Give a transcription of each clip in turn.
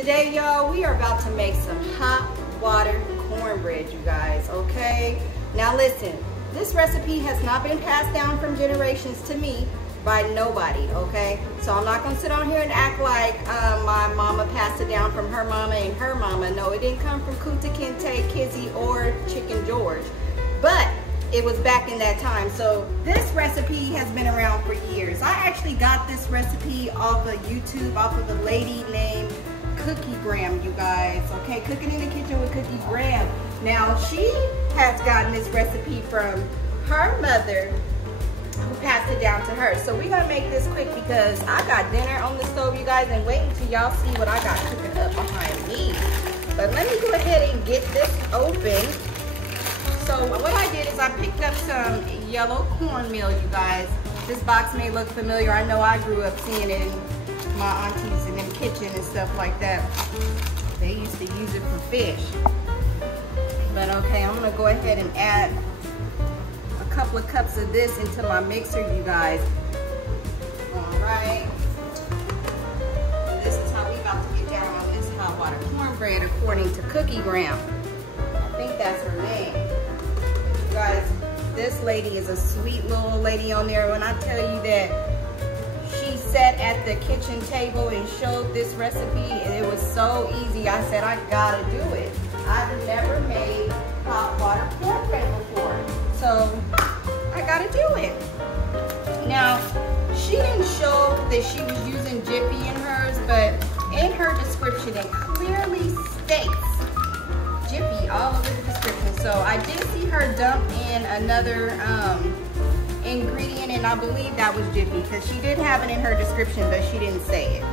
Today, y'all, we are about to make some hot water cornbread, you guys, okay? Now listen, this recipe has not been passed down from generations to me by nobody, okay? So I'm not gonna sit on here and act like my mama passed it down from her mama and her mama. No, it didn't come from Kunta Kinte, Kizzy, or Chicken George. But it was back in that time. So this recipe has been around for years. I actually got this recipe off of YouTube, off of a lady named Cookie Gram, you guys, okay? Cooking in the Kitchen with Cookie Gram. Now, she has gotten this recipe from her mother, who passed it down to her. So we're gonna make this quick because I got dinner on the stove, you guys, and wait until y'all see what I got cooking up behind me. But let me go ahead and get this open. So what I did is I picked up some yellow cornmeal, you guys. This box may look familiar. I know I grew up seeing it in my aunties in the kitchen and stuff like that. They used to use it for fish. But okay, I'm gonna go ahead and add a couple of cups of this into my mixer, you guys. All right. And this is how we about to get down on this hot water cornbread according to Cookie Gram. I think that's her name. You guys, this lady is a sweet little lady on there. When I tell you that she sat at the kitchen table and showed this recipe, and it was so easy, I said, I gotta do it. I've never made hot water cornbread before, so I gotta do it. Now, she didn't show that she was using Jiffy in hers, but in her description, it clearly states Jiffy all over the description. So I did see her dump in another ingredient, and I believe that was Jiffy, because she did have it in her description, but she didn't say it.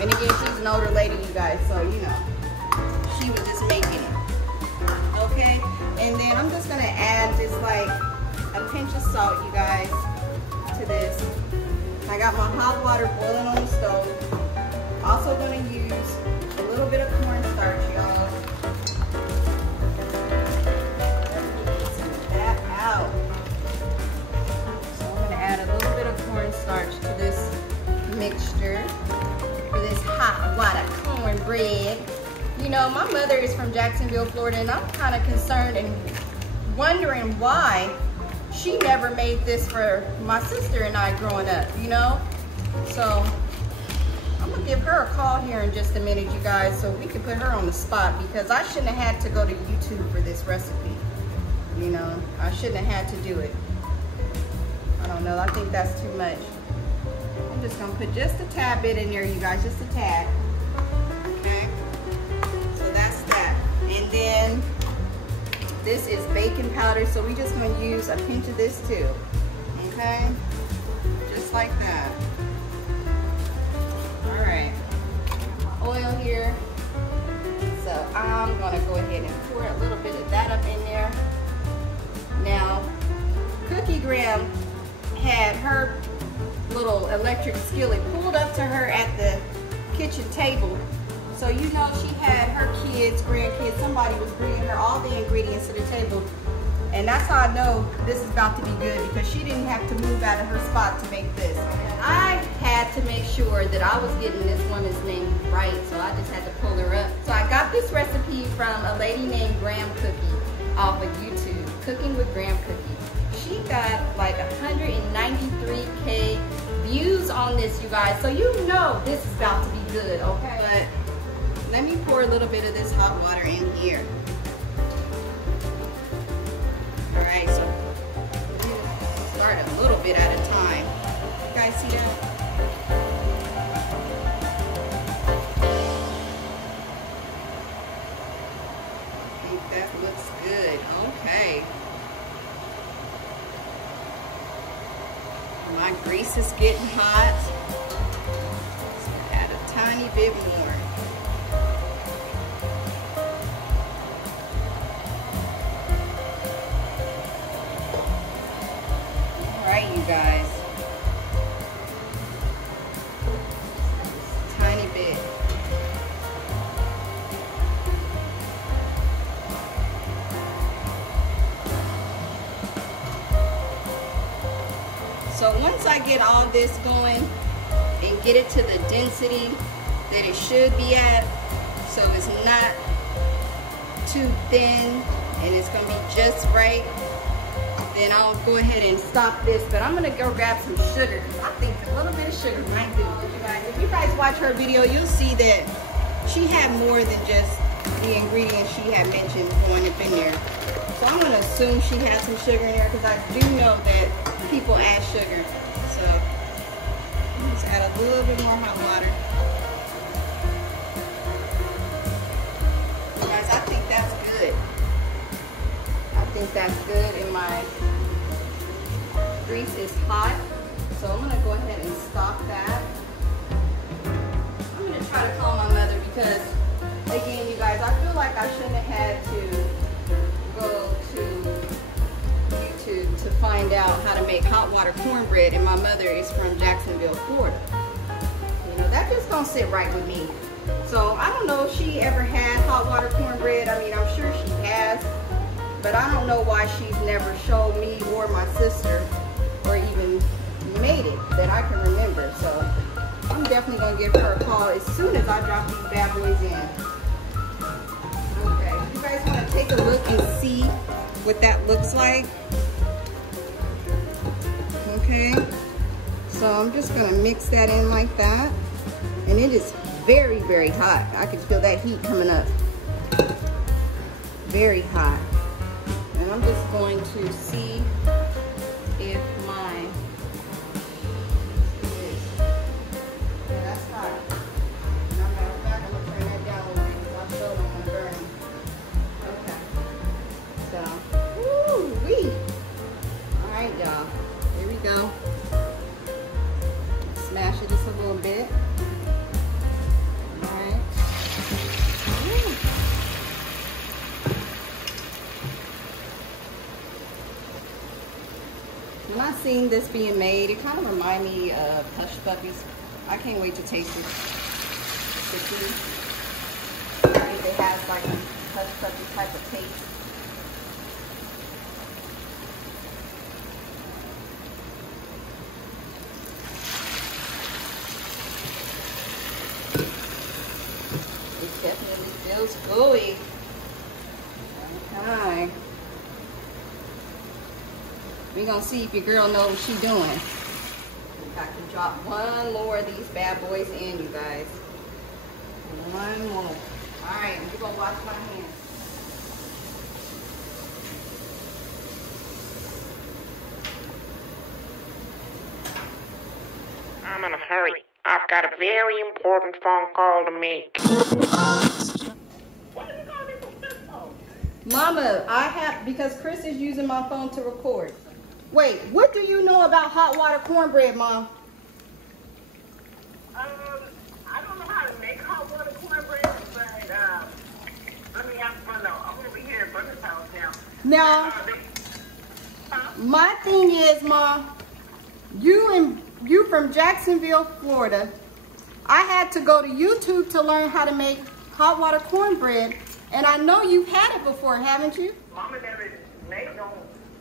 And again, she's an older lady, you guys, so you know, she was just making it. Okay, and then I'm just gonna add just like a pinch of salt, you guys, to this. I got my hot water boiling on the stove. Also gonna use a little bit of cornstarch, y'all. That out. So I'm gonna add a little bit of cornstarch to this mixture for this hot water cornbread. You know, my mother is from Jacksonville, Florida, and I'm kind of concerned and wondering why she never made this for my sister and I growing up, you know? So I'm gonna give her a call here in just a minute, you guys, so we can put her on the spot, because I shouldn't have had to go to YouTube for this recipe. You know, I shouldn't have had to do it. I don't know, I think that's too much. I'm just gonna put just a tad bit in there, you guys, just a tad. Okay, so that's that. And then this is baking powder, so we're just gonna use a pinch of this too. Okay, just like that. All right, my oil here. So I'm gonna go ahead and pour a little bit of that up in there. Now, Cookie Gram had her little electric skillet pulled up to her at the kitchen table. So you know she had her kids, grandkids, somebody was bringing her all the ingredients to the table. And that's how I know this is about to be good, because she didn't have to move out of her spot to make this. I had to make sure that I was getting this woman's name right, so I just had to pull her up. So I got this recipe from a lady named GramCookie off of YouTube, Cooking with GramCookie. She got like 193K views on this, you guys. So you know this is about to be good, okay? But let me pour a little bit of this hot water in here. All right, so start a little bit at a time. You guys see that? I think that looks good. Okay. My grease is getting hot. So add a tiny bit more. All right, you guys. Tiny bit. So once I get all this going and get it to the density that it should be at, so it's not too thin and it's gonna be just right. Then I'll go ahead and stop this, but I'm gonna go grab some sugar because I think a little bit of sugar might do it. If you guys watch her video, you'll see that she had more than just the ingredients she had mentioned going up in there. So I'm gonna assume she had some sugar in there because I do know that people add sugar. So let's add a little bit more hot water. You guys, I think that's good. I think that's good, and my grease is hot. So I'm gonna go ahead and stop that. I'm gonna try to call my mother because, again, you guys, I feel like I shouldn't have had to go to YouTube to find out how to make hot water cornbread, and my mother is from Jacksonville, Florida. You know, that just don't sit right with me. So I don't know if she ever had hot water cornbread. I mean, I'm sure she has, but I don't know why she's never showed me or my sister or even made it that I can remember. So I'm definitely gonna give her a call as soon as I drop these bad boys in. Okay, you guys wanna take a look and see what that looks like? Okay, so I'm just gonna mix that in like that. And it is very, very hot. I can feel that heat coming up. Very hot. And I'm just going to see if my, yeah, that's hot. And I'm gonna turn that down a little bit because I feel I'm gonna burn. Okay. So, woo-wee. All right, y'all. Here we go. Smash it just a little bit. When I seen this being made, it kind of reminded me of Hush Puppies. I can't wait to taste it. To see if it has like a Hush Puppy type of taste. It definitely feels gooey. Okay. We're gonna see if your girl knows what she's doing. If I can drop one more of these bad boys in, you guys. One more. All right, we're gonna wash my hands. I'm in a hurry. I've got a very important phone call to make. What are you gonna do with this phone? Mama, I have, because Chris is using my phone to record. Wait, what do you know about hot water cornbread, Mom? I don't know how to make hot water cornbread, but I'm over here at Brother's house now. Now, my thing is, Mom, you from Jacksonville, Florida. I had to go to YouTube to learn how to make hot water cornbread, and I know you've had it before, haven't you? Mama never made no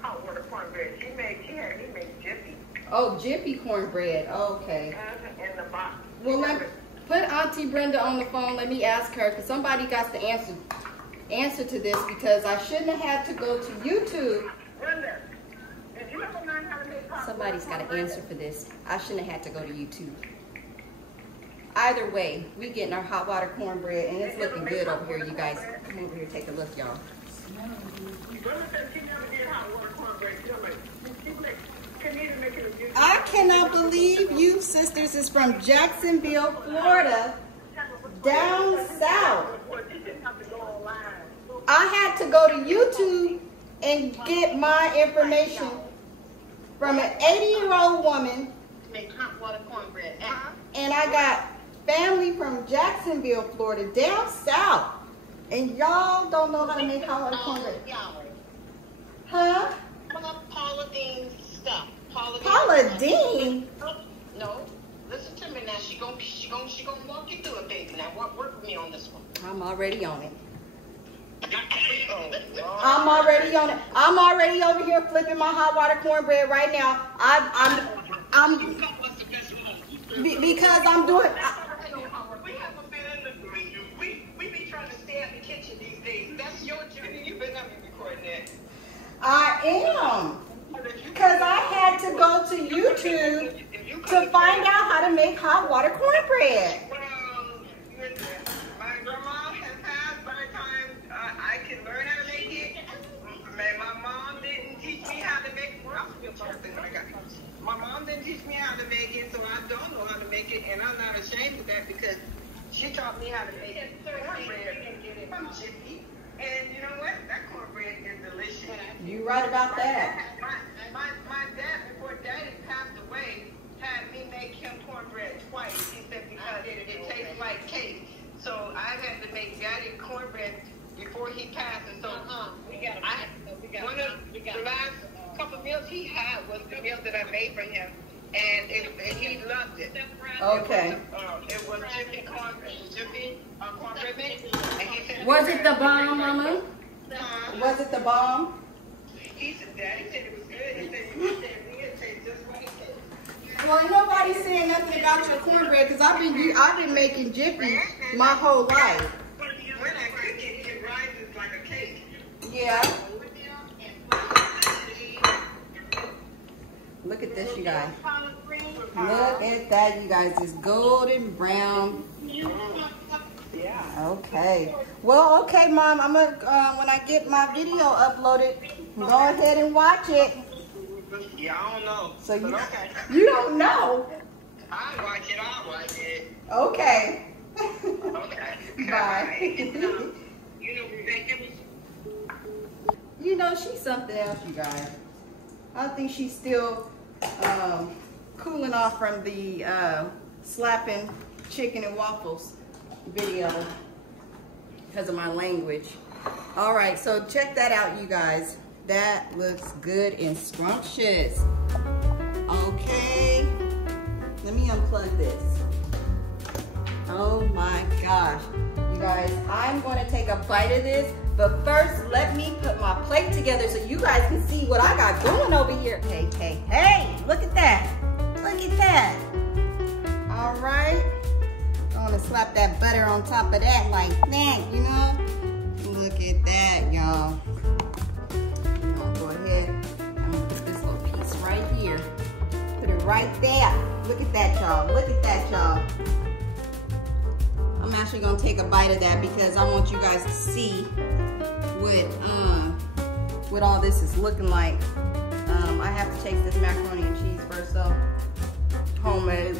hot water cornbread. She had me make Jiffy. Oh, Jiffy cornbread. Okay. In the box. Well, let me put Auntie Brenda on the phone. Let me ask her, because somebody got the answer to this, because I shouldn't have had to go to YouTube. Brenda, did you ever learn how to make hot Somebody's got an answer for this. I shouldn't have had to go to YouTube. Either way, we getting our hot water cornbread, and it's looking good over here, you guys. Come over here, take a look, y'all. I cannot believe you sisters is from Jacksonville, Florida, down south. I had to go to YouTube and get my information from an 80-year-old woman. Make hot water cornbread. And I got family from Jacksonville, Florida, down south. And y'all don't know how to make hot water cornbread. Huh? Paula Dean's stuff. Paula Dean? No. Listen to me now. She gonna walk you through it, baby. Now work with me on this one. I'm already on it. Oh, I'm already on it. I'm already over here flipping my hot water cornbread right now. I'm because I'm doing. You better not be recording that. I am. Because I had to go to YouTube to find out how to make hot water cornbread. Well, my grandma has passed by the time I can learn how to make it. My mom didn't teach me how to make it. My mom didn't teach me how to make it, so I don't know how to make it, and I'm not ashamed of that because she taught me how to make cornbread from Jiffy. And you know what? That cornbread is delicious. You right about that. My dad, before Daddy passed away, had me make him cornbread twice. He said because it tastes like cake. So I had to make Daddy cornbread before he passed. And so one of the last couple meals he had was the meal that I made for him. And he loved it. Okay. It was Jiffy cornbread mix. And he said, was it the bomb, Mama? Was it the bomb? He said, Daddy said it was good. He said it tastes just like it. Well, nobody's saying nothing about your cornbread because I've been making Jiffy my whole life. When I cook it, it rises like a cake. Yeah. Look at this, you guys. Look at that, you guys. This golden brown. Yeah. Okay. Well, okay, Mom. I'm gonna when I get my video uploaded, go ahead and watch it. Yeah, I don't know. So you, okay. You don't know. I'll watch it. Okay. Okay. Bye. You know, she's something else, you guys. I think she's still cooling off from the slapping chicken and waffles video because of my language. All right, so check that out, you guys. That looks good and scrumptious. Okay, let me unplug this. Oh my gosh, you guys, I'm going to take a bite of this, but first let me put my plate together so you guys can see what I got going over here. Hey, look at that. Look at that. All right, I'm gonna slap that butter on top of that like that, you know? Look at that, y'all. Go ahead, I'm gonna put this little piece right here. Put it right there. Look at that, y'all. Look at that, y'all. I'm actually gonna take a bite of that because I want you guys to see what all this is looking like. I have to taste this macaroni and cheese first though. Homemade.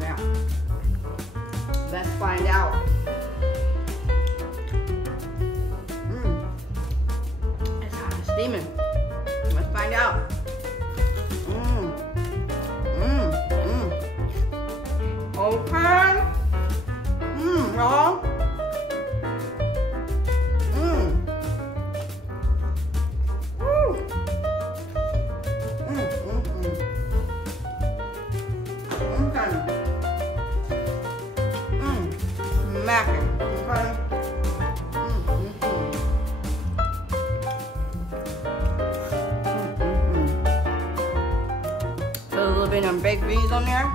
Now, let's find out. It's hot, it's steaming. Let's find out. Okay. Y'all. Mackin', okay? Put a little bit of baked beans on there.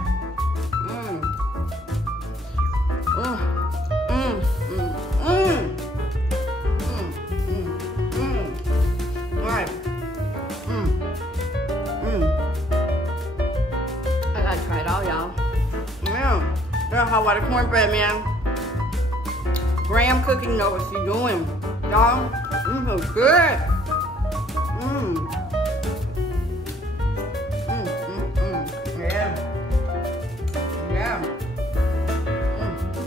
Alright. I gotta try it all, y'all. Yeah. That hot water cornbread, man. GramCookie know what she's doing. Y'all, this is good. Yeah.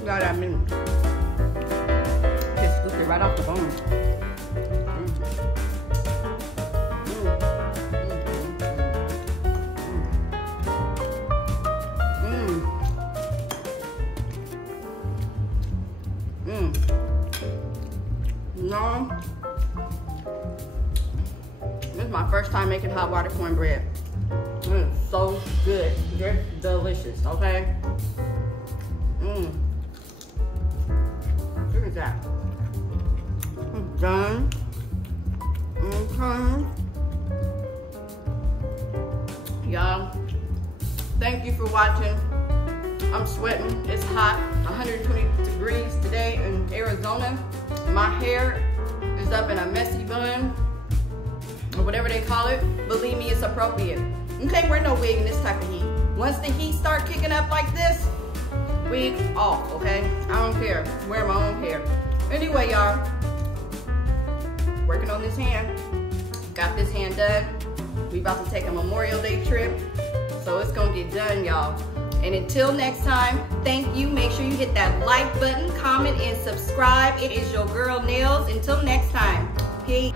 Got that meat. Just scoop it right off the bone. No, this is my first time making hot water cornbread. It's so good. It's delicious, okay? Look at that. Done. Okay. y'all. Thank you for watching. I'm sweating. It's hot. 120 degrees today in Arizona. My hair is up in a messy bun, or whatever they call it. Believe me, it's appropriate. You can't wear no wig in this type of heat. Once the heat start kicking up like this, wig off, okay? I don't care. Wear my own hair. Anyway, y'all, working on this hand. Got this hand done. We about to take a Memorial Day trip, so it's gonna get done, y'all. And until next time, thank you. Make sure you hit that like button, comment, and subscribe. It is your girl, Nails. Until next time, peace.